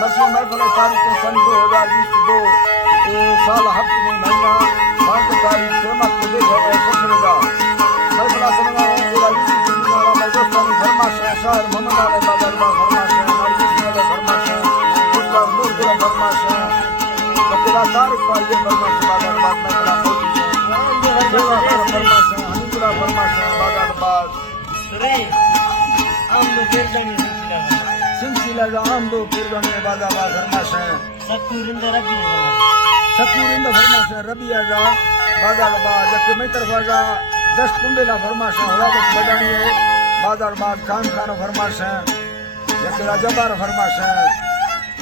मसीह महफिल तारीख सन 2022 साल हफ्ते में महीना 5 तारीख से मत देखा सोचेगा महफिल सनगा वाला मजोस्तानी फरमाश है शायर मोहम्मद अली बाजार बा फरमाश है नरगिस वाला फरमाश है उसका नूर का फरमाश है तेरा तारीख पर ये फरमाश बाजार बात में कला फरमाश है हनीला फरमाश है बाजार बात रे हम लोग सिलसिला आम दो किरगन में बाजा बा फरमाश है सकूरिंद फरमाश है रबिया जा बाजा बा जके में तरफ जा 10 कुंडेला फरमाश है हुलावत बदानी है बाजार बाग खान खान फरमाश है जके जबार फरमाश है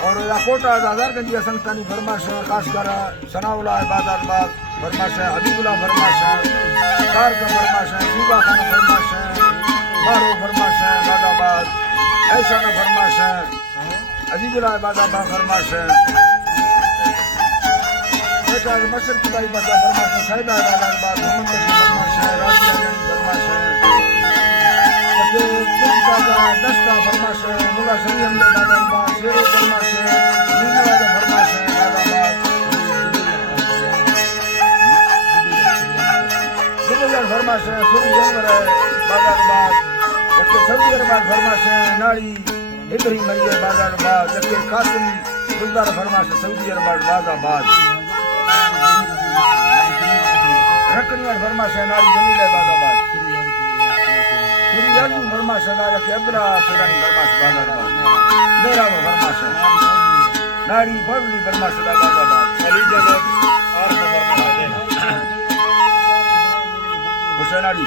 और या कोटा हजारगंज का संतानी फरमाश है खासकर सनाउला बाजार बाग फरमाश है हबीबुल्लाह फरमाश है कार का फरमाश है सूबा खान फरमाश है मारो फरमाश है बाजाबाद ऐसा ना फरमाश है अजीबुल्लाह बाजाबाद फरमाश है ऐसा मशर की बाई बाजा फरमाश है साहिबा बाजाबाद मोहम्मद फरमाश है राजी फरमाश है जबकि बाजा दस्ता फरमाश है मुला शरीयम बाजाबाद शेरो फरमाश है नीला वाला फरमाश है बाजाबाद दुबईर फरमाश है सूरी जानवर है बाजाबाद जबकि सऊदी अरब फरमाश है नाड़ी इब्राहिम मरिए बाजाबाद जबकि कासिम गुलजार फरमाश है सऊदी अरब बाजाबाद रकनिया फरमाश है नाड़ी जमील बाजाबाद सूरी याजू फरमाश है जबकि अब्दुल्ला सुरानी फरमाश बाजाबाद मेरा वो फरमाश है नाड़ी बबली फरमाश है बाजाबाद अली जनाब और फरमाश है Hussain Ali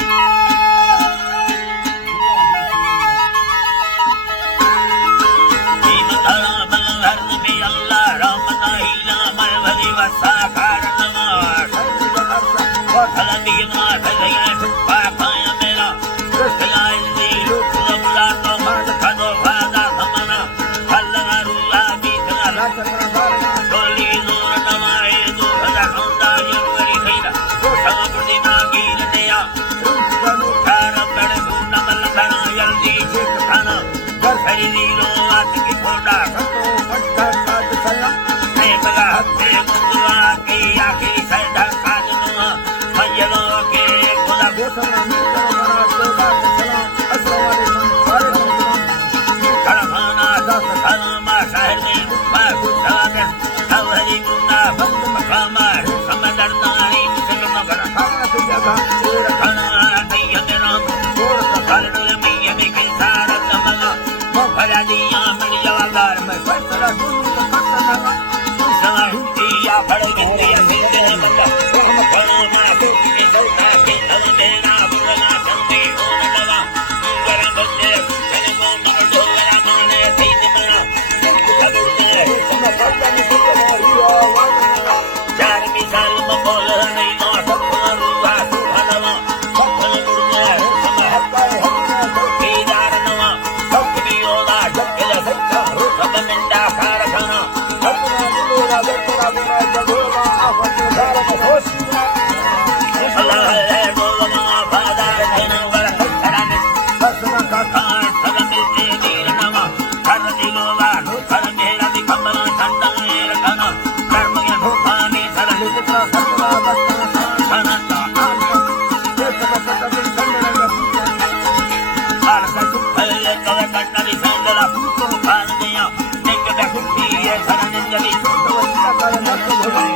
Thank you.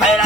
Bye.